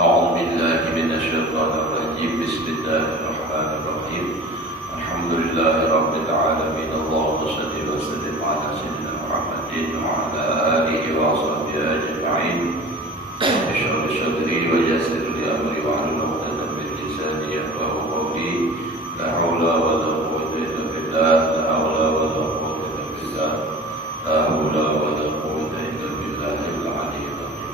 أعوذ بالله من الشيطان الرجيم. بسم الله الرحمن الرحيم. الحمد لله رب العالمين. اللهم صل وسلم على سيدنا محمد وعلى آله وصحبه أجمعين. اشرح لي صدري ويسر لي أمري واحلل عقدة من لساني يفقهوا قولي. لا حول ولا قوة إلا بالله. لا حول ولا قوة إلا بالله. لا حول ولا قوة إلا بالله العلي العظيم.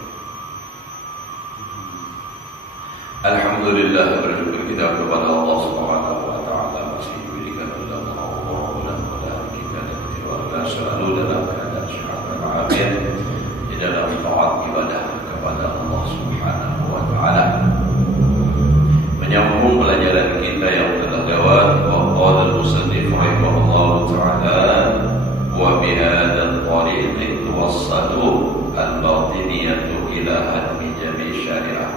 Alhamdulillah, bersyukur kita kepada Allah Subhanahu wa taala masih diberikan kepada Allah mudah-mudahan kita dan keluarga selalu dalam keadaan sehat dan afiat di dalam taat ibadah kepada Allah Subhanahu wa taala. Menyambung pelajaran kita yang telah lewat, qala al-musannif rahimahullah taala wa bi hadzal tariq tuwassatu al-batiniyatu ila hadmi jami' syariah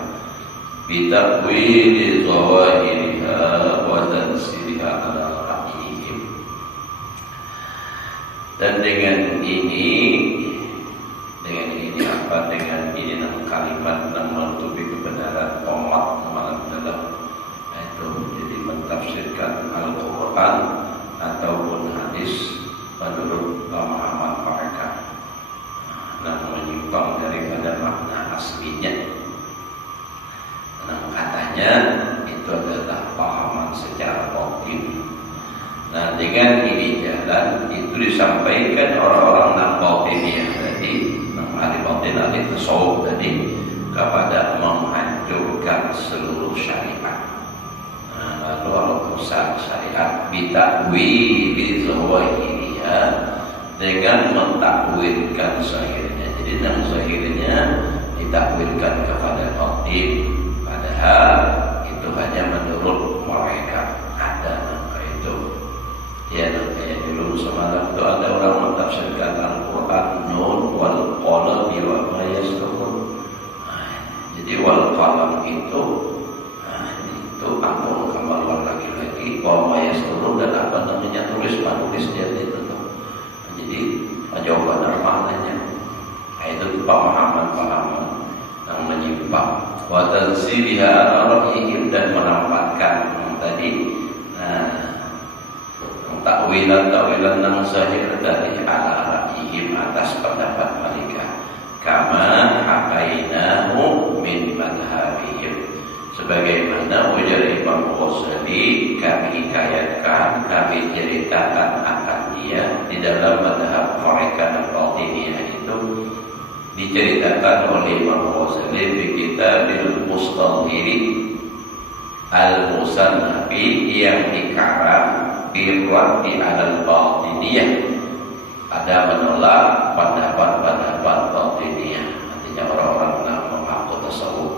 bitakwili zawahiriha wa tansiriha ala ra'yihim. Dan dengan ini apa? Dengan ini kalimat yang menutupi kebenaran tomat malam dalam itu jadi mentafsirkan Al-Quran ataupun hadis menurut pemahaman mereka, nah menyimpang daripada makna aslinya. Nah, katanya itu adalah pahaman secara batin. Nah, dengan ini jalan itu disampaikan orang-orang yang batiniyah tadi, ahli batin, ahli tasawuf tadi, kepada menghancurkan seluruh syariat. Nah, lalu al-urusan syariat bitakwili zawahiriha, dengan mentakwilkan zahirnya. Jadi yang zahirnya ditakwilkan kepada batin. Padahal itu hanya menurut mereka. Ada namanya itu. Ya, kayak dulu semalam itu ada orang mentafsirkan Al-Quran nun wal qalami wa ma yasturun. Jadi wal qalam itu ampun kemaluan laki-laki, wa ma yasturun dan apa namanya tulis dia itu. Jadi jawaban maknanya. Itu pemahaman yang menyimpang. Wa tansiriha ala ra'yihim, dan menampakkan tadi takwilan yang zahir dari ala ra'yihim, atas pendapat mereka, kama hakainahu min madhabihim, sebagaimana ujar Imam Ghazali kami hikayatkan, kami ceritakan akan dia di dalam madhab mereka dan batiniyah itu. Diceritakan oleh Imam Ghazali di Kitabil Mustadhiri Al-Musannafi yang dikarang birraddi alal batiniyah, ada menolak pendapat-pendapat batiniyah, artinya orang-orang yang mengaku tasawuf.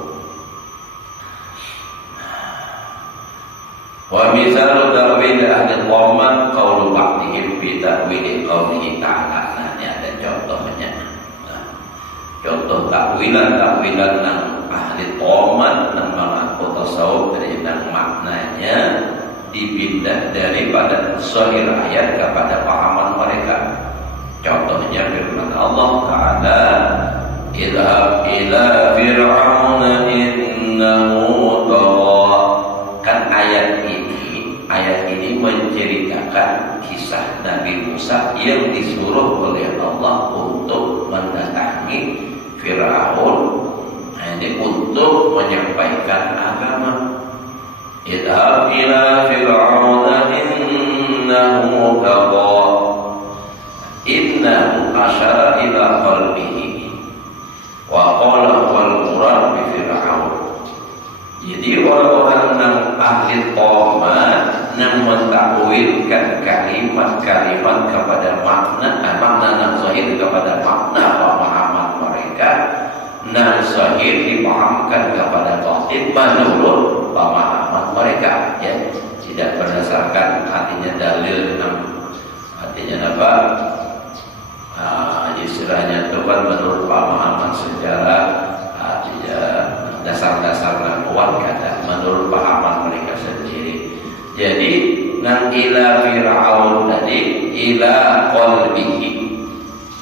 Wa misalu ta'wil ahli dhamman qaulu ba'dihim bi ta'wil qaulihi ta'ala. Nah, ini ada contohnya. Contoh takwilan yang ahli tomat yang mengaku tasawuf dari yang maknanya dipindah daripada zahir ayat kepada pahaman mereka. Contohnya firman Allah Ta'ala, idhab ila fir'auna innahu tagha. Kan ayat ini menceritakan menceritakan kisah Nabi Musa yang disuruh oleh Allah untuk mendatangi Fir'aun, ini untuk menyampaikan agama. Idhab ila Fir'auna innahu tagha innahu asyara ila qalbihi wa qala wal murad bi Fir'aun. Jadi orang-orang yang ahli qomat yang mentakwilkan kalimat-kalimat kepada makna yang zahir kepada makna pemahaman mereka, yang zahir dipahamkan kepada batin menurut pemahaman mereka, ya, tidak berdasarkan artinya dalil, artinya apa? Istilahnya itu kan menurut pemahaman sejarah, artinya dasar-dasar nakuan kata menurut pahaman mereka sendiri. Jadi nang ila Fir'aun tadi ila qalbihi,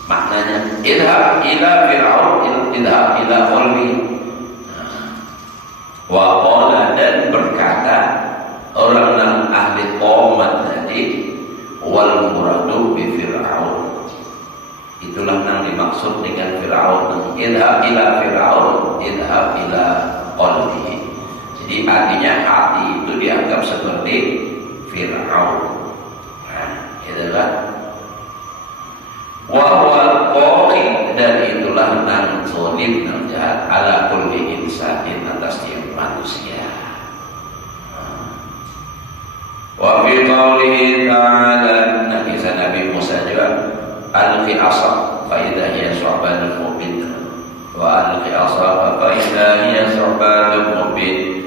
maknanya idhab ila Fir'aun, idhab ila qalbihi. Wa qala, dan berkata orang yang ahli qomat tadi, wal muradu bi Fir'aun, itulah yang dimaksud dengan Fir'aun. Idhab ila Fir'aun, idhab ila qalbihi. Jadi artinya hati itu dianggap seperti Fir'aun. Nah, itu kan. Wa huwa qari, dan itulah yang zalim, yang jahat, ala kulli insanin, atas tiap manusia. Wa fi qawlihi ta'ala, nah kisah Nabi Musa juga, alqi asaq fa idza hiya su'banun mubin, wa alqi asaq fa idza hiya su'banun mubin.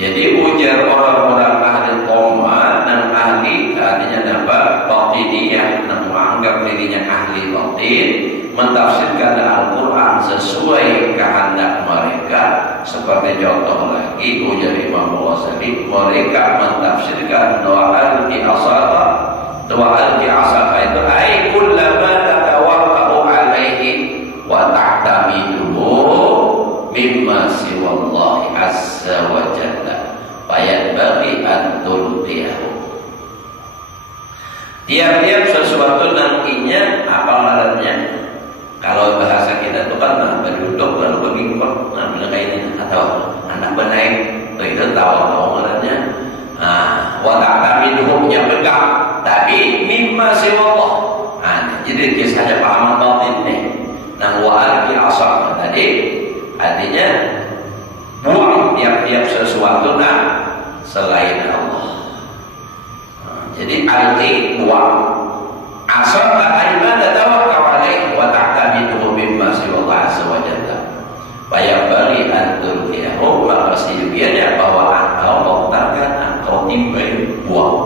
Jadi ujar orang-orang ahli qomat dan ahli, artinya apa? Batiniyah, yang menganggap dirinya ahli batin, mentafsirkan Al-Quran sesuai kehendak mereka. Seperti contoh lagi ujar Imam Ghazali, mereka mentafsirkan doa al-qi'asata, doa al-qi'asata itu ay kullama tatawakka'u alaihi wa ta'tamiduhu mimma siwallahi azza wa jalla fayanbaghi an tulqiyahu. Tiap-tiap sesuatu nantinya apa ngarannya, kalau bahasa kita itu kan berduduk lalu bergingkot, kayak ini, atau anak benaik itu tahu ngarannya. Wa ta'tamiduhu punya pegang, tapi mimma siwallah. Jadi kisahnya pahaman batin nih. Nah, wa alqi asaq tadi artinya buang tiap-tiap sesuatu selain Allah. Jadi alqi buang, asaq ta'ala tawakkal alaihi wa ta'tamidu mimma siwallah azza wa jalla. Bayabali antul fiyahu, maka sejujurnya bahwa engkau mengutarakan, engkau timbul buang.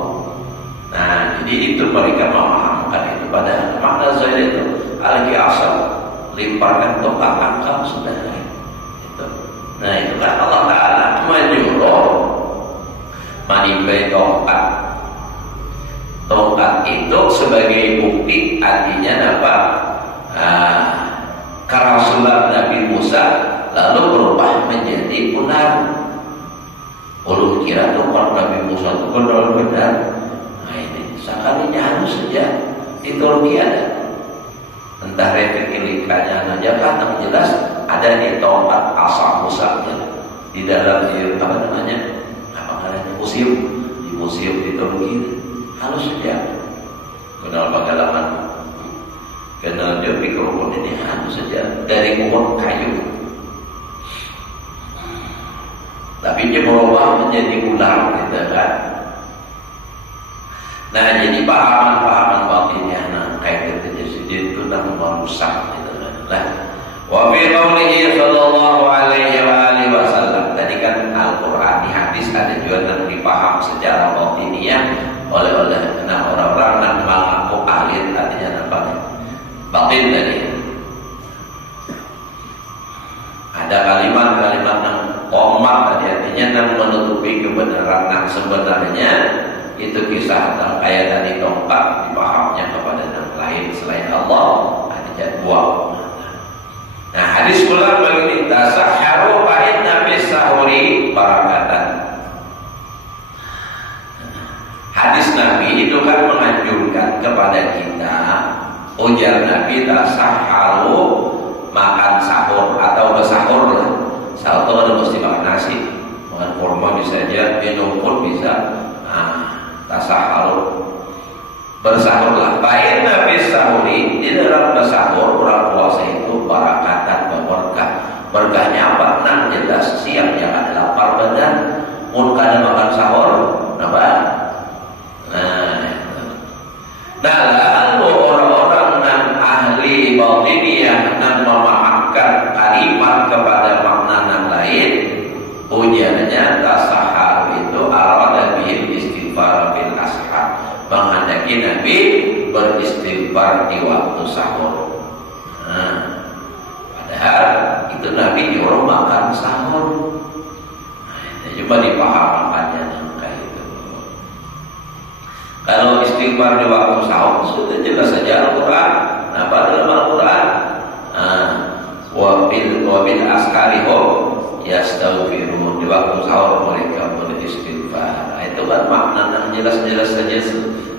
Nah, jadi itu mereka memahamkan itu pada makna zahir itu alqi asaq, limparkan tongkat engkau sudah. Nah, itu kan Allah Ta'ala menyuruh menimbai tongkat. Tongkat itu sebagai bukti, artinya apa? Kerasulan Nabi Musa lalu berubah menjadi ular. Ulun kira tongkat Nabi Musa itu benar-benar. Nah, ini sekalinya harus saja di Turki ada. Entah replikannya saja kan yang jelas ada di tongkat asal Musa di dalam apa namanya museum, di museum di Turki halus saja. Kenal pengalaman, kenal dia mikrofon ini halus saja dari pohon kayu, tapi dia berubah menjadi ular, gitu kan. Nah, jadi pahaman-pahaman batinnya kayak gitu itu sudah merusak, gitu kan. Nah, wa fi qawlihi sallallahu alaihi wasallam, tadi kan Al-Quran, di hadis ada juga yang dipaham secara batiniyah oleh orang-orang yang mengaku ahli, artinya apa? Batin tadi. Ada kalimat-kalimat yang qomat tadi, artinya yang menutupi kebenaran yang sebenarnya. Itu kisah tentang kayak tadi tongkat dipahamnya kepada yang lain selain Allah, ada buang. Nah, hadis ulang begini, tasahharu fa inna bis sahuri barakatan. Hadis Nabi Nabi itu kan menganjurkan kepada kita, ujar Nabi, tasaharu, makan sahur atau bersahur lah. Sahur itu ada mesti makan nasi, makan kurma bisa aja, minum pun bisa. Tasaharu, bersahurlah. Baik Nabi sahuri, di dalam bersahur orang puasa itu barakatan berkah. Berkahnya apa? Nah jelas, siang jangan lapar badan. Pun kada makan sahur, apa? Nah lalu orang-orang yang ahli batiniyah yang memahamkan kalimat kepada makna yang lain, ujarnya tasahar itu arada bihim istighfar bil ashar, menghendaki Nabi beristighfar di waktu sahur. Padahal itu Nabi nyuruh makan sahur. Coba dipahamakannya kayak itu. Kalau istighfar di waktu sahur sudah jelas saja Al-Quran. Apa dalam Al-Quran? Wabil askarihum yastaghfirun, di waktu sahur mereka beristighfar. Itu kan makna yang jelas-jelas saja,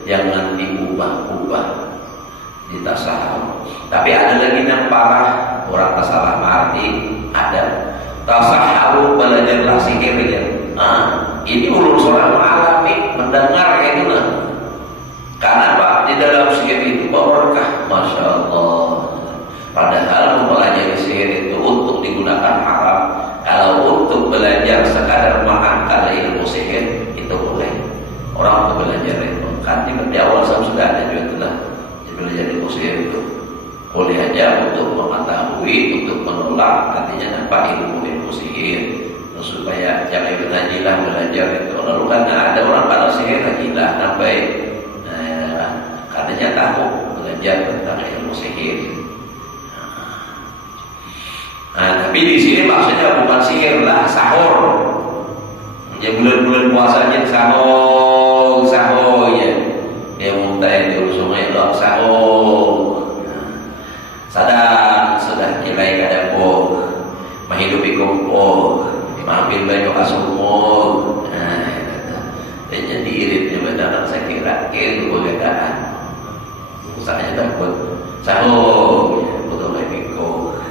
jangan diubah-ubah di tasawuf. Tapi ada lagi yang parah, orang salah arti. Ada tasawuf belajarlah sihir ya. Ini urusan orang mengalami, mendengar kayak gitu. Karena Pak, di dalam sihir itu berkah, masya Allah. Padahal mempelajari sihir itu untuk digunakan haram. Kalau untuk belajar sekadar mengangkat ilmu sihir itu boleh. Orang untuk belajar itu kan di awal sudah ada juga telah belajar ilmu sihir itu. Boleh aja untuk mengetahui, untuk menolak katanya apa ilmu sihir. Supaya jangan bernajilah belajar itu. Lalu karena ada orang pada sihir najilah sampai katanya tahu belajar tentang ilmu sihir. Tapi di sini maksudnya bukan sihir lah, sahur. Ya bulan-bulan puasa aja sahur ya. Dia muntah di sungai itu sahur. Sadar sudah nilai kada po, menghidupi kumpul. Ambil baju asumur, dan jadi iritnya benar. Saya kira itu godaan. Usahanya takut sahur, betul lagi kok.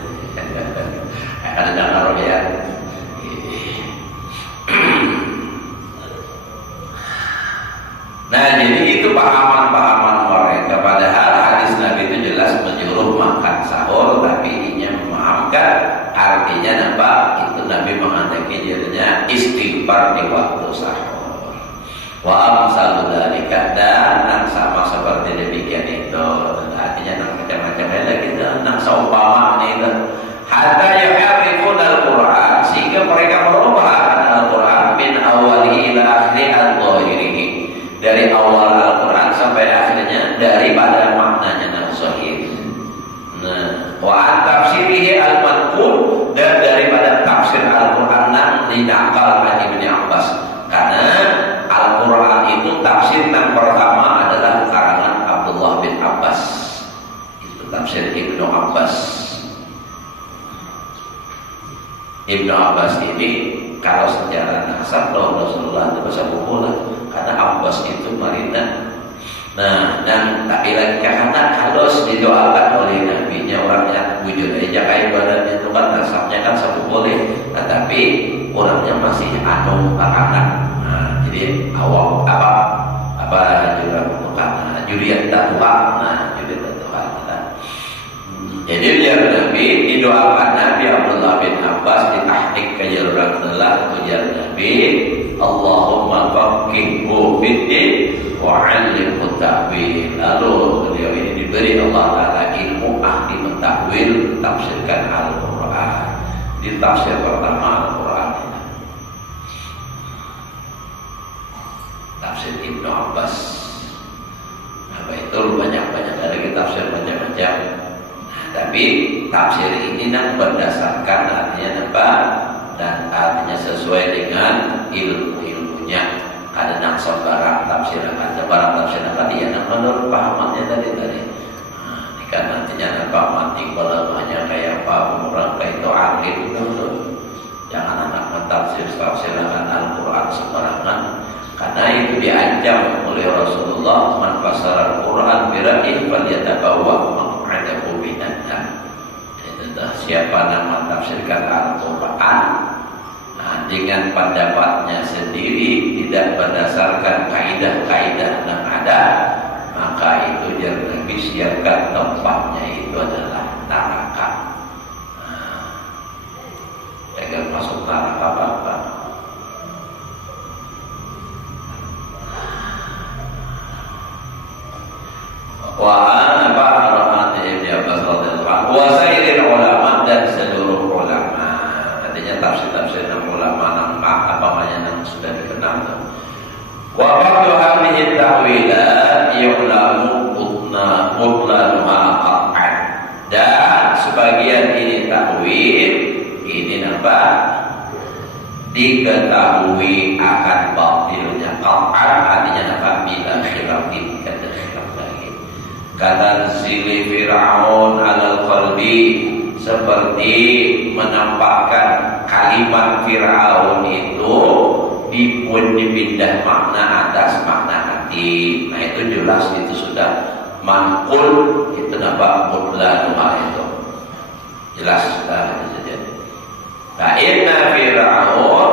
Ada dengar ya. Nah, jadi itu pahaman-pahaman mereka. Padahal hadis Nabi itu jelas menyuruh makan sahur, tapi ini memahamkan artinya apa? Itu Nabi menghendaki dirinya istighfar di waktu sahur. Wa amsalu dzalika, dan sama seperti demikian itu. Artinya macam-macam lagi tentang seumpama itu. Hatta yuharrifun al-Qur'an, sehingga mereka merubah Al-Qur'an min awalihi ila akhiri al-zahirihi. Dari awal Al-Quran sampai akhirnya daripada maknanya yang sahih. Wa tafsirihi al-manqul, dan daripada tafsir Al-Quran yang dinakal dari Ibnu Abbas. Karena Al-Quran itu tafsir yang pertama adalah karangan Abdullah bin Abbas. Itu tafsir Ibnu Abbas. Ibnu Abbas ini kalau secara nasab Rasulullah itu bisa populer karena Abbas itu Marina. Nah, dan tapi lagi karena halus didoakan oleh nabinya, orangnya bujur aja kayak badan itu kan nasabnya kan sabu boleh, tetapi orangnya masih anu anak. Nah, jadi awal apa bukan juriat tatuha. Nah, juriat tatuha. Jadi biar Nabi didoakan Nabi Abdullah bin Abbas ditahnik ke jaluran telah ujar Nabi, Allahumma faqihhu fiddin wa 'allimhu ta'wil. Lalu beliau ini diberi Allah Ta'ala ilmu ahli mentakwil, tafsirkan Al-Quran. Di tafsir pertama Al-Quran, tafsir Ibnu Abbas. Apa itu banyak-banyak lagi tafsir macam-macam. Tapi tafsir ini yang berdasarkan artinya apa, dan artinya sesuai dengan ilmu-ilmunya. Ada yang sebarang tafsir akan dia yang menurut pahamannya tadi. Nah, ini kan nantinya apa mati balagahnya kayak apa, orang kayak itu alim itu. Jangan anak mentafsir-tafsirkan Al-Quran sembarangan, karena itu diancam oleh Rasulullah siapa nama tafsirkan Al-Quran dengan pendapatnya sendiri, tidak berdasarkan kaidah-kaidah yang ada, maka itu jangan Nabi siapkan tempatnya itu adalah neraka. Jangan masuk neraka apa-apa. Wa sairil ulama dan seluruh ulama. Artinya tafsir-tafsir ulama yang sudah dikenal. Wa ba'du hadhihi ta'wilat yu'lamu mutlanuha qat'an. Dan sebagian ini takwil ini apa? Diketahui akan batilnya qat'an, artinya apa? Bila khilafin kada khilaf lagi. Kata zili Fir'aun alal qalbi, seperti menampakkan kalimat Fir'aun itu dipindah makna atas makna hati. Nah itu jelas, itu sudah manqul, itu nampak mutlanuha itu jelas sudah terjadi. Nah inna Fir'aun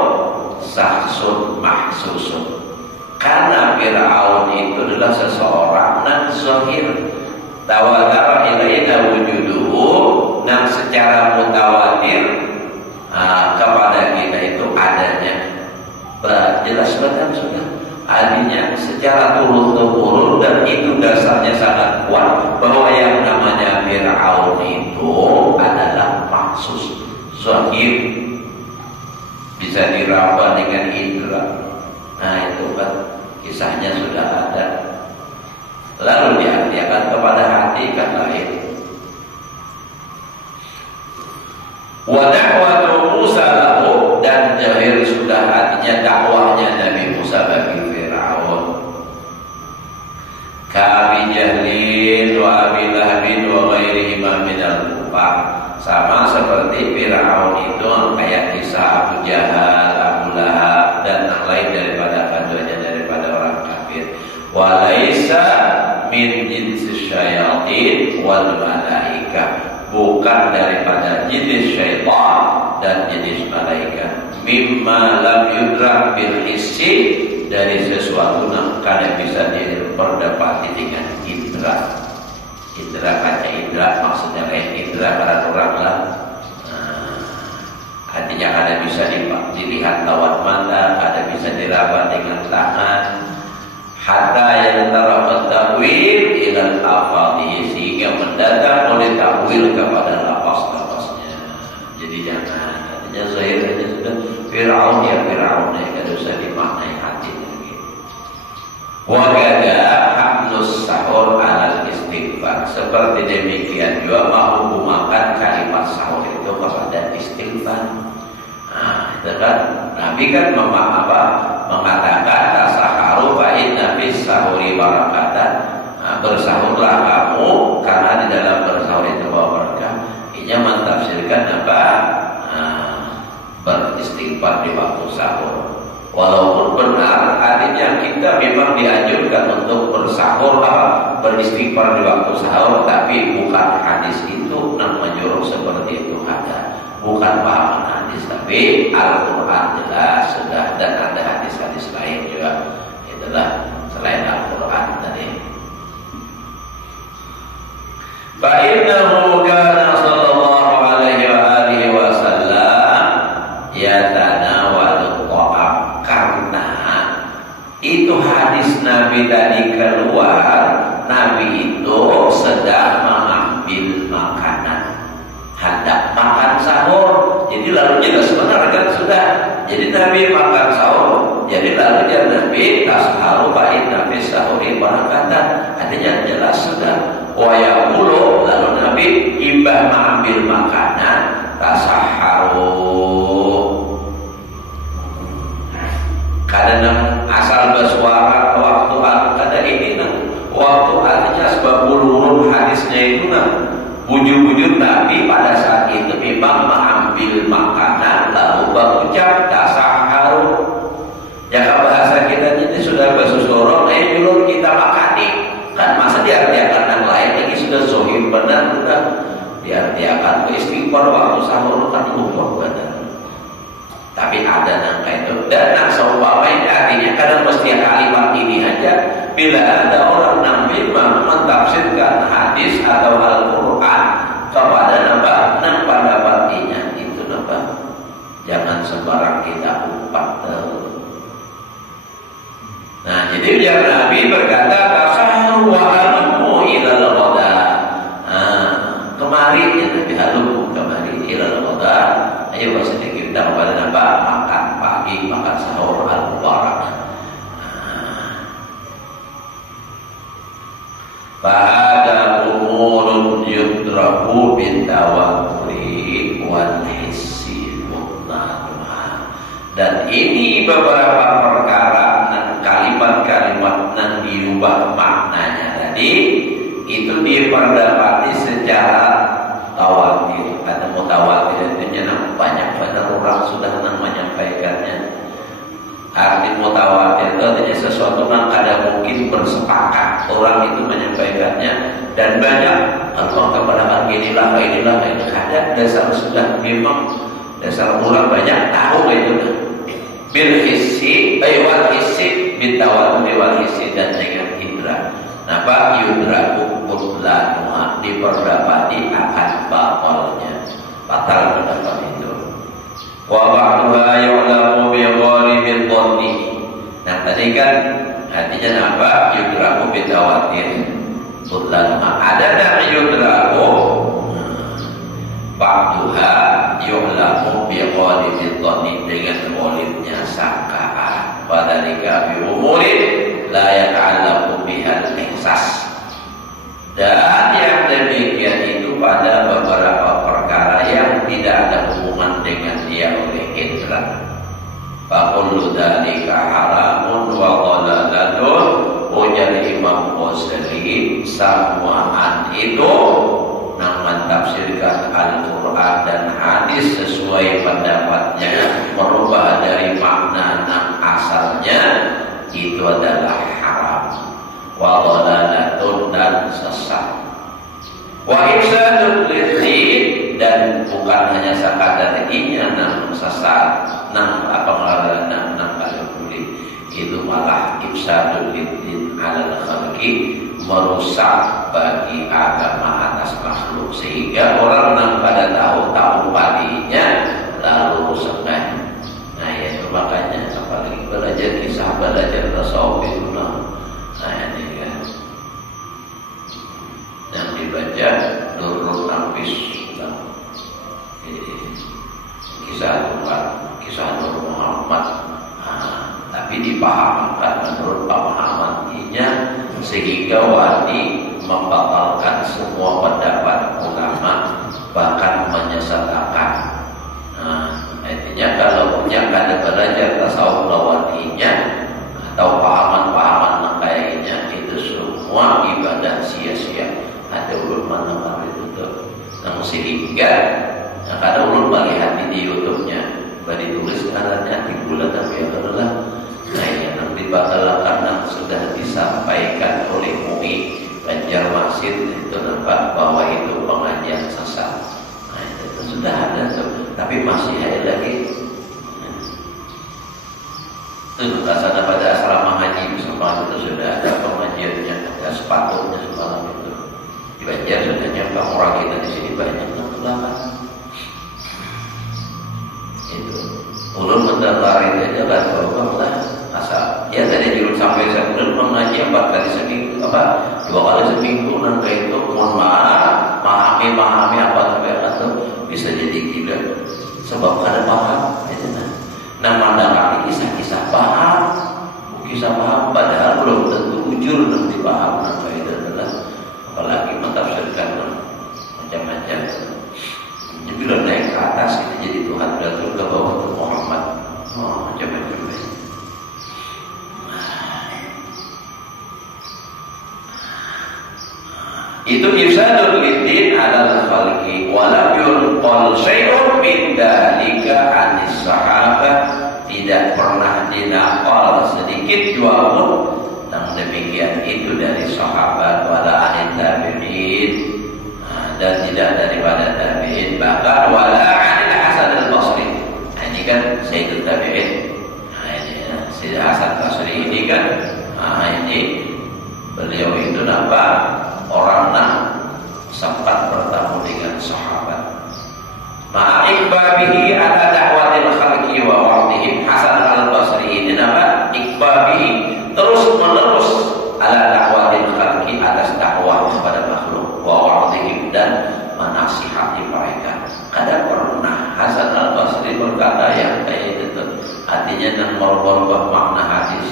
sahsun mahsusun, karena Fir'aun itu adalah seseorang yang zahir, tawadara ilaina wujuduhu, yang secara mutawatir kepada kita itu adanya. Jelas banget sudah, artinya secara turun-temurun, dan itu dasarnya sangat kuat bahwa yang namanya Fir'aun itu adalah maksus zahir, bisa diraba dengan indra. Nah itu kan kisahnya sudah ada. Lalu diartikan kepada hati kan lain. Wa da'watu Musa lahu, dan zahir sudah artinya dakwahnya Nabi Musa bagi Fir'aun. Ka'abi Jahlin wa Abi Lahabin wa ghairihima minal kufar, sama seperti Fir'aun itu kayak kisah Abu Jahal, Abu Lahab dan yang lain daripada orang kafir. Wa laisa min jinsis syayatin wal malaika, bukan daripada jenis syaitan dan jenis malaikat. Mimma lam yudrak bil hissi, dari sesuatu yang kada bisa diperdapati dengan indra. Indra kaca indra, maksudnya lain indra pada orang lah. Artinya ada bisa dilihat lawan mata, ada bisa diraba dengan tangan. Hatta yang antara takwil ilal afadhi, sehingga mendatang oleh takwil kepada lafaz-lafaznya. Jadi jangan, artinya zahirnya sudah Fir'aun ya Fir'aun, tidak usah dimaknai hati lagi. Wa gada hamlus sahur alal istighfar, seperti demikian juga menghukumkan kalimat sahur itu kepada istighfar. Nah, itu kan Nabi kan mengatakan tasaharu fa inna fis sahuri barakatan, bersahurlah kamu karena di dalam bersahur itu berkah. Ini mentafsirkan apa? Beristighfar di waktu sahur. Walaupun benar artinya kita memang dianjurkan untuk bersahur, beristighfar di waktu sahur, tapi bukan hadis itu yang menyuruh seperti itu ada. Bukan pahaman hadis, tapi Al-Quran jelas sudah, dan ada hadis-hadis lain juga. Itulah selain Al-Quran tadi. Fa'innahu kana sallallahu alaihi wa alihi wasallam yatanawalu ta'am, karena itu hadis Nabi tadi keluar, Nabi itu sedang mengambil makanan, hendak makan sahur. Jadi lalu jelas benar kan sudah. Jadi Nabi makan sahur. Jadi lalu dia Nabi tasharu fa inna fis sahuri barakatan. Artinya jelas sudah. Wa yaqulu, lalu Nabi imbah mengambil makanan tasaharu. Kadang asal bersuara waktu kada ini waktu artinya sebab ulurun hadisnya itu wujud-wujud Nabi pada saat itu memang mengambil makanan lalu berucap tasaharu. Ya kalau bahasa kita ini sudah bersusurong, dulu kita makani kan, masa diartiakan yang lain lagi sudah zohim benar, sudah diartiakan istighfar wa Allah benar. Tapi ada nangka itu dan nak seumpama ini artinya kadang mesti kalimat ini aja. Bila ada orang yang memang mentafsirkan hadis atau Al-Quran kepada nang pendapatinya itu jangan sembarang kita umpat. Nah, jadi yang Nabi berkata tasaharu wa halumu ilal qada. Kemari ya Nabi halumu kemari ilal qada. Ayo sedikit kita kepada makan pagi, makan sahur al-mubarak. Fahada umurun yudraku bintawaturi wal hissi mutladuha. Dan ini beberapa perkara dan kalimat-kalimat yang diubah maknanya tadi itu diperdapati secara tawatir. Ada mutawatir itu banyak benar orang sudah menyampaikannya. Arti mutawatir itu artinya sesuatu yang ada mungkin bersepakat orang itu menyampaikannya dan banyak Allah kepada inilah ada dasar sudah memang dasar orang banyak tahu itu bil hissi wal hissi bitawatur wal hissi dan dengan indra. Napa yudraku mutlanuha diperdapati akan batalnya batal pendapat itu. Wa ba'duha yu'lamu bi ghalibil dhanni. Nah tadi kan artinya apa? Yudraku bitawatir mutlanuha. Ada yang yudraku ba'duha yu'lamu bi ghalibil dhanni dengan ghalibnya sangkaan. Padalika bi umurin la yata'allaqu bihal ihsas. Dan yang demikian itu pada beberapa perkara yang tidak ada hubungan dengan dia oleh indra. Faqullu dzalika haramun wa dhalalatun. Ujar Imam Ghazali samaan itu yang mentafsirkan Al-Quran dan hadis sesuai pendapatnya merubah dari makna asalnya itu adalah haram wa dhalalatun dan sesat wa ifsadul lidin dan bukan hanya sekadar inya sesat itu malah ifsadul lidin alal khalqi merusak bagi agama atas makhluk sehingga orang yang pada tahu padinya lalu rusaknya. Nah ya makanya apalagi belajar tasawuf itu ini kan yang dibaca Nurul Nafis kisah Tuhan, kisah Nur Muhammad. Tapi dipahamkan menurut pemahamannya sehingga wali membatalkan semua pendapat ulama bahkan menyesatkan. Artinya kalau punya kada belajar tasawuf lawatinya atau pahaman-pahaman kayaknya itu semua ibadah sia-sia. Ada ulama nama itu tuh. Namun sehingga kadang ulama melihat di YouTube-nya ditulis caranya di bulan tapi adalah yang dibatalkan yang sudah disampaikan oleh MUI Banjarmasin itu nampak bahwa itu pengajian sesat. Itu sudah ada tuh, tapi masih ada lagi. Itu sana pada asrama haji bersama itu sudah ada pengajiannya, ada sepatutnya semalam itu. Di Banjar sudah nyampe orang kita di sini banyak ulama. Itu ulun mendengar itu aja lah bahwa asal ya tadi jurus sampai sebulan mengaji 4 kali seminggu 2 kali seminggu nanti itu mohon maaf memahami apa sampai atau bisa jadi gila sebab ada paham nah mandang kisah paham padahal belum tentu ujur nanti paham apa itu adalah apalagi mentafsirkan macam-macam. Jadi bila naik ke atas itu jadi Tuhan dan turun ke bawah ke Muhammad macam-macam. Itu ifsadul lidin alal khalqi walam yunqal syai'un min dzalika anis sahabah. Tidak pernah dinaqal sedikit jua pun yang demikian itu dari sahabat wala anit tabi'in dan tidak daripada tabi'in bahkan wala anil hasan Beliau itu orang sempat bertemu dengan sahabat. Ma'ikbabihi ala da'watil khalqi wa wa'dihim. Hasan al-Basri ini ikbabihi, terus menerus ala da'watil khalqi, atas dakwah kepada makhluk, wa wa'dihim, dan menasihati mereka. Kadang pernah Hasan al-Basri berkata yang kayak itu, artinya yang merubah makna hadis,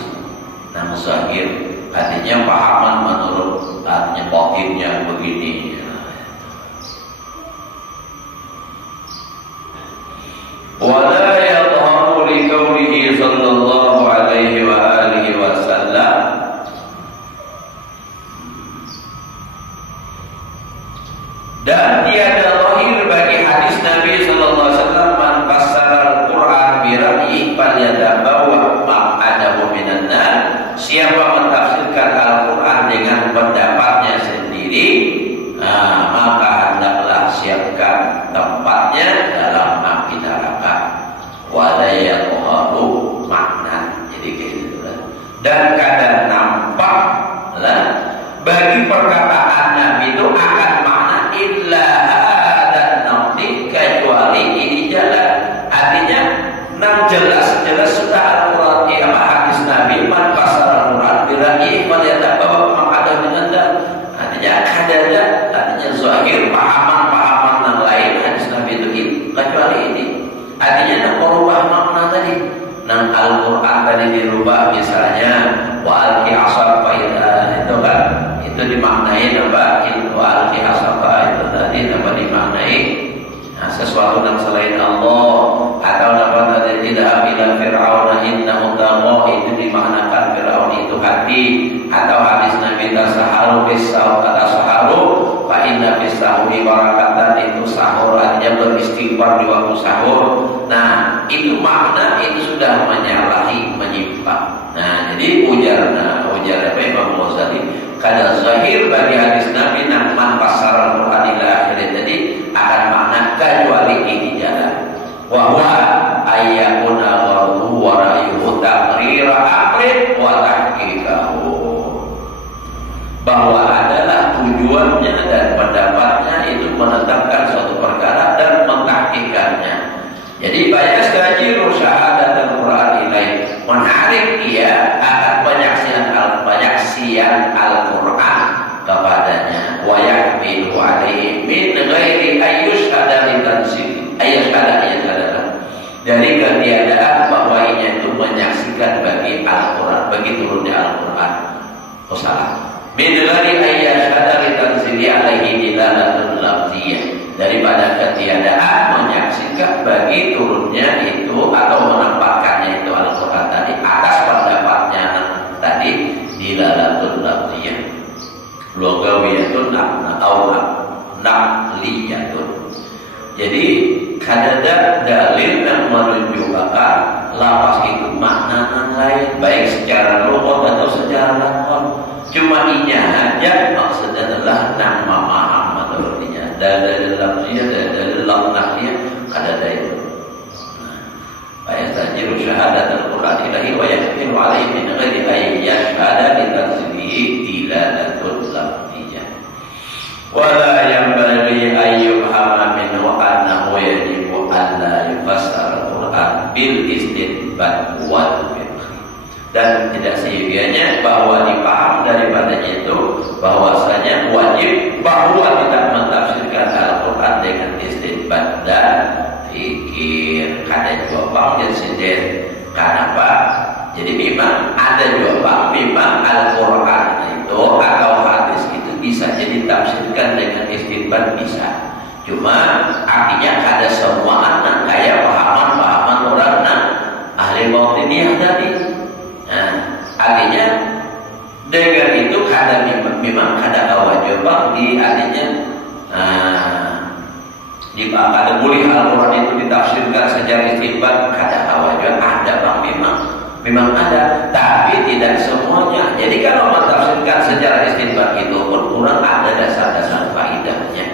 yang zahir, artinya pahaman menurut artinya batinnya begini. Wala yadharu li qawlihi sallallahu alaihi wa alihi wasallam, dan tiada zahir bagi hadis Nabi sallallahu alaihi wasallam, man fassara al-Qur'an bi ra'yihi falyatabawa maq'adahu minan nar. Siapa mentafsirkan Al-Qur'an dengan pendapatnya sendiri, maka hendaklah siapkan tempatnya dalam api neraka. Walayatuharu makna, jadi kayak gitu lah. Dan kadang nampak lah bagi perkataan Nabi itu akan makna illa dan nanti kecuali ini jalan. Artinya jelas sudah Al-Quran hadis Nabi, man fasara Al-Quran bilahi falyatabawa maq'adahu minan nar. Artinya kadang artinya zahir pahaman yang lain hadis Nabi itu kecuali ini. Artinya merubah makna tadi. Al-Quran tadi dirubah, misalnya wa alqi asaka itu kan, itu dimaknai wa alqi asaka itu tadi dimaknai sesuatu yang selain Allah, atau tadi tidak ila fir'auna innahu tagha, itu dimaknakan Fir'aun itu hati. Atau hadis Nabi tasaharu bis-sahur, kata saharu fa inna bis-sahuri barakatan, itu sahur artinya beristighfar di waktu sahur. Nah, itu makna itu sudah menyalahi, menyimpang. Nah, jadi ujar Imam Ghazali, kada zahir bagi hadis Nabi man fassara Al-Qur'an ila akhirih, jadi akan makna kecuali ini jalan. Wa huwa ayyakuna gharru wa ra'yuhu taqrira amrin wa tahqiqahu, bahwa adalah tujuannya dan pendapatnya itu menetapkan suatu perkara dan mentahqiqannya. Jadi banyak sekali syahadat Al-Quran ilaih, menarik dia akan penyaksian Al-Quran kepadanya. Wa yahmilu alaihi min ghairi ayyushhada litanzil dari ketiadaan bahwa ia itu menyaksikan bagi Al-Quran, bagi turunnya Al-Quran. Oh salah. Min ghairi ayyushhada litanzil alaihi dilalatul lafziyah, daripada ketiadaan menyaksikan bagi turunnya itu atau menempatkannya itu Al-Quran tadi atas pendapatnya tadi dilalatul lafziyah, lugawiyatun naqliyatun. Jadi kadang dalil yang menunjukkan lafaz itu makna lain, baik secara lughat atau secara lafaz. Cuma inya aja maksudnya adalah nama Muhammad artinya. Dalil lafziyah, dalil lafziyah ada itu. Ayat tajir syahadat Al-Quran ilahi wa yahmilu alaihi min ghairi ayyashhada litanzilihi dilalatul lafziyah. Wala yanbaghi ayyuhama minhu annahu yajibu an la yufassara Al-Quran bil istinbat wal fiqh. Dan tidak seyogianya bahwa dipaham daripadanya itu bahwasanya wajib bahwa tidak mentafsirkan Al-Quran dengan istinbat dan fikir. Ada jawaban insiden. Kenapa? Jadi memang ada jawaban, memang Al-Quran itu atau hadis itu bisa jadi tafsirkan dengan istinbat, bisa. Cuma artinya ada semua anak kayak pahaman orang ahli batiniyah tadi. Nah, artinya dengan itu memang ada kewajiban di artinya pada boleh Al-Quran itu ditafsirkan secara istinbat, ada kewajiban, ada bang memang ada, tapi tidak semuanya. Jadi kalau mentafsirkan secara istinbat itu pun kurang ada dasar-dasar faidahnya.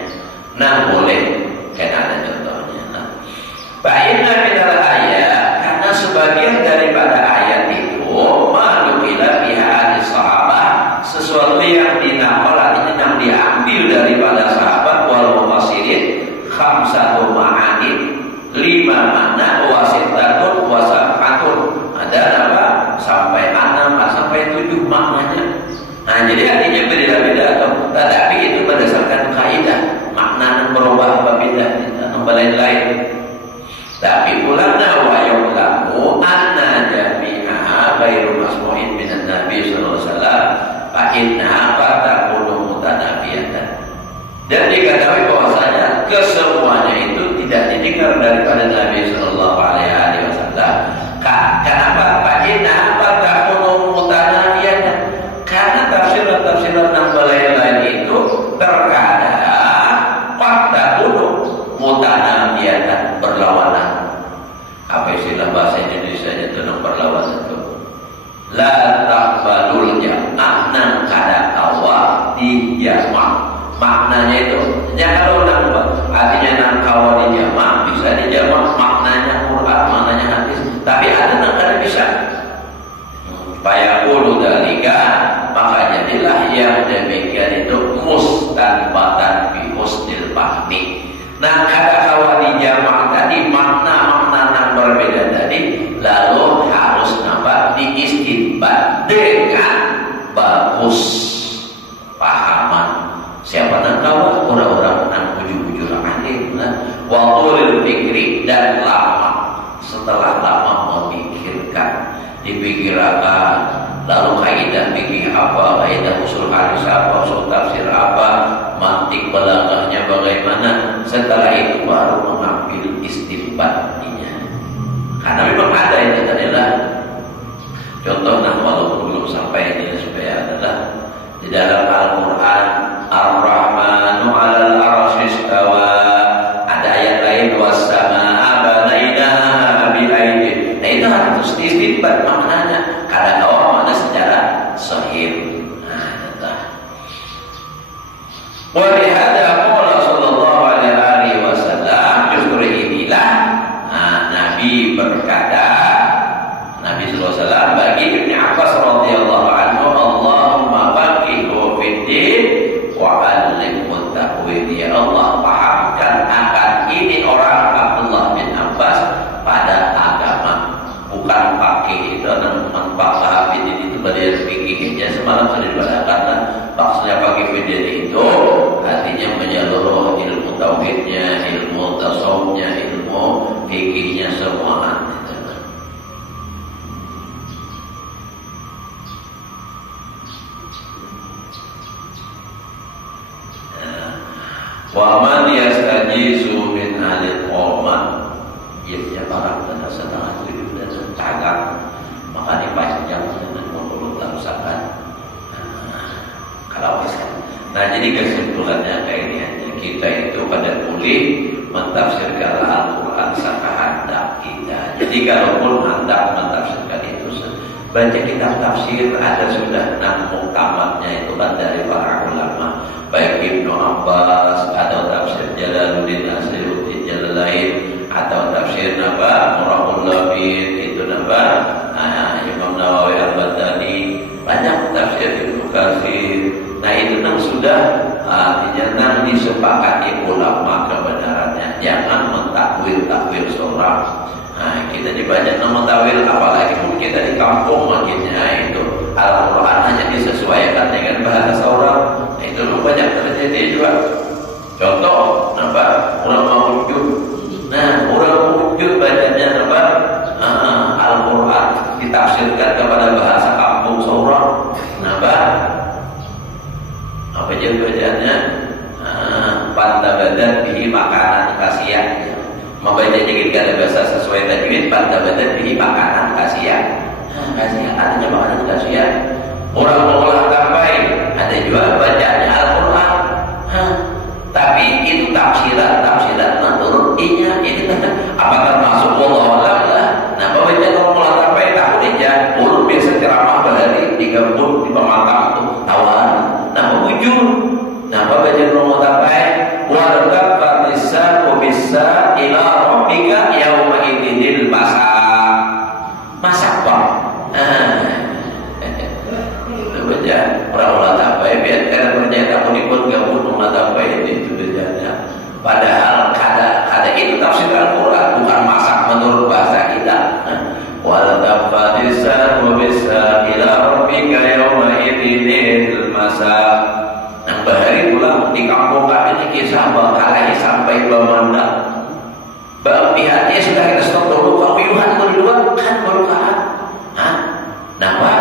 Nah, boleh, kan ada contohnya. Fa'inna minal ayat, karena sebagian daripada ayat itu manukila biha hadis sahabat, sesuatu daripada sahabat wal mufassirin khamsatu ma'ani, 5 makna wasittatun wasab'atun. Ada apa? Sampai 6 sampai 7 maknanya. Nah, jadi artinya beda-beda tetapi itu berdasarkan kaidah makna berubah apabila lain-lain. Tapi ulama wa ya'lamu anna jami'a ghairu masmu'in minan nabi sallallahu alaihi wasallam fa inna fatakunu mutanabiyatan. Dan diketahui bahwasanya kesemuanya itu tidak didengar daripada Nabi sallallahu alaihi wasallam. Kenapa? Fa inna fatakunu mutanabiyatan. Karena tafsiran-tafsiran yang lain-lain itu terkadang fatakunu mutanabiyatan, berlawanan. Apa istilah bahasa Indonesia itu berlawanan itu? La taqbalul jam'ah, nang kada kawa di jamak. Maknanya itu, ya kalau artinya nang kawa di jamak bisa di jamak, maknanya Quran, maknanya hadis. Tapi ada nang kada bisa. Fayaqulu dzalika, maka jadilah yang demikian itu mustanbatan bi husnil fahmi. Nah, kada kawa di jamak tadi makna-makna yang berbeda tadi lalu harus nampak diistinbat dengan bagus pahaman. Siapa nak kawa? Orang-orang yang ujung-ujung alim, waktu pikir dan lama. Setelah lama memikirkan, dipikirkan, lalu kaidah fikih apa, kaidah usul hadis apa, usul tafsir apa, mantik balaghahnya bagaimana. Setelah itu baru mengambil istinbatnya. Karena memang ada itu adalah contoh, nah walaupun belum sampai ini supaya adalah di dalam Al-Quran Ar-Rahmanu 'alal 'arsy istawa. Ada ayat lain was-samaa'a banainaha bi'aidin. Nah itu harus istinbat maknanya. Kadang-kadang makna secara sahih. Wa bihadza qala sallallahu alaihi wasallam, justru inilah Nabi berkata, Nabi sallallahu alaihi wasallam bagi Ibnu Abbas radhiyallahu anhu, Allahumma faqihhu fid-din wa 'allimhu at-ta'wil. Ya Allah, pahamkan akan ini orang Abdullah bin Abbas pada agama. Bukan fakih itu manfaat ini itu belajar fikihnya semalam sudah dibahas. Maksudnya fakih fikih itu artinya menyeluruh ilmu tauhidnya, ilmu tasawufnya, ilmu fikihnya semua. Wa man yastajizu min ahli qawman, ya para penasihat itu dan cagak, maka dipanjang dengan menurut usahakan kalau bisa. Nah, jadi kesimpulannya kayak ini aja, kita itu pada boleh mentafsirkan Al-Quran sekehendak kita. Jadi kalaupun hendak mentafsirkan itu, baca kitab tafsir, ada sudah 6 muktamadnya itu kan dari para ulama, baik Ibnu Abbas atau tafsir Jalaluddin Asyuti Jalalain atau tafsir Murahul Labid itu Imam Nawawi Al-Badani, banyak tafsir Ibnu Katsir. Nah itu sudah artinya disepakati ulama kebenarannya. Jangan mentakwil seorang. Nah kita dibanyak mentakwil, apalagi pun kita di kampung makinnya itu Al-Quran hanya disesuaikan dengan bahasa seorang. Nah, itu banyak terjadi juga. Contoh, orang wujud. Nah, orang wujud bacanya Al-Quran ditafsirkan kepada bahasa kampung seorang. Apa aja bacaannya? Pantabadan bihi makanan kasihan. Membacanya kita ada bahasa sesuai tajwid, pantabadan bihi makanan kasihan. Kasihan artinya makanan kasihan. Orang mengolah tambai, ada juga bacanya Al-Quran. Tapi itu tafsiran menurut inya ini apa termasuk wallahu a'lam lah. Nah, baca orang mengolah tambai tahu aja. Ulun biasa ceramah berhari di kampung di pemakam itu tawar. Nah, wujud. Nah, baca orang mengolah tambai wartab fatisa bisa ila rabbika yauma idil masak Pak. Baca orang ulah tambai biar karena ternyata pun gabut ulah tambai Nang bahari pulang di kampung kami ini kisah bakalah sampai Bamanda. Pihaknya sudah kita stop dulu, kamu yuhan berdua kan berukaan. Hah? Nama?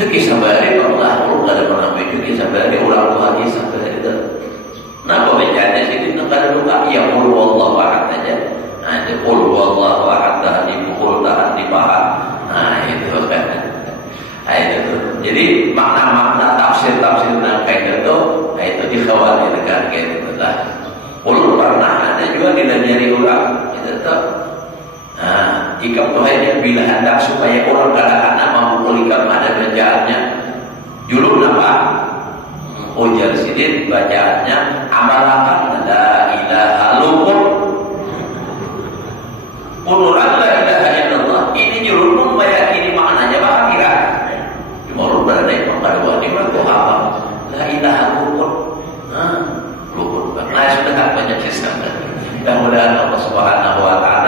Itu kisah bahari Allah, Allah ada pernah itu kisah bahari ulang tua kisah bahari itu. Nah, pembacanya sini negara luka, ya qul wallahu ahad aja. Nah, itu qul wallahu ahad tahan dipukul, tahan dipaham. Nah, itu kan. Nah, itu. Jadi makna-makna tafsir-tafsir kayak itu, itu dikhawatirkan kayak itu lah. Ulun pernah ada juga tidak nyari ulang itu tuh. Nah, jika Tuhannya bila hendak supaya orang kadang-kadang memulihkan ada bacaannya, juluk apa? Ujar sidin bacaannya amalakan la ilaha lukur. Unuran la ilaha illallah. Ini juluk meyakini maknanya bahkan kira. Orang berada di pengkaduan ini orang Tuhan la ilaha lukur. Nah, lukur. Nah, sudah banyak kisah. Mudah-mudahan Allah Subhanahu wa taala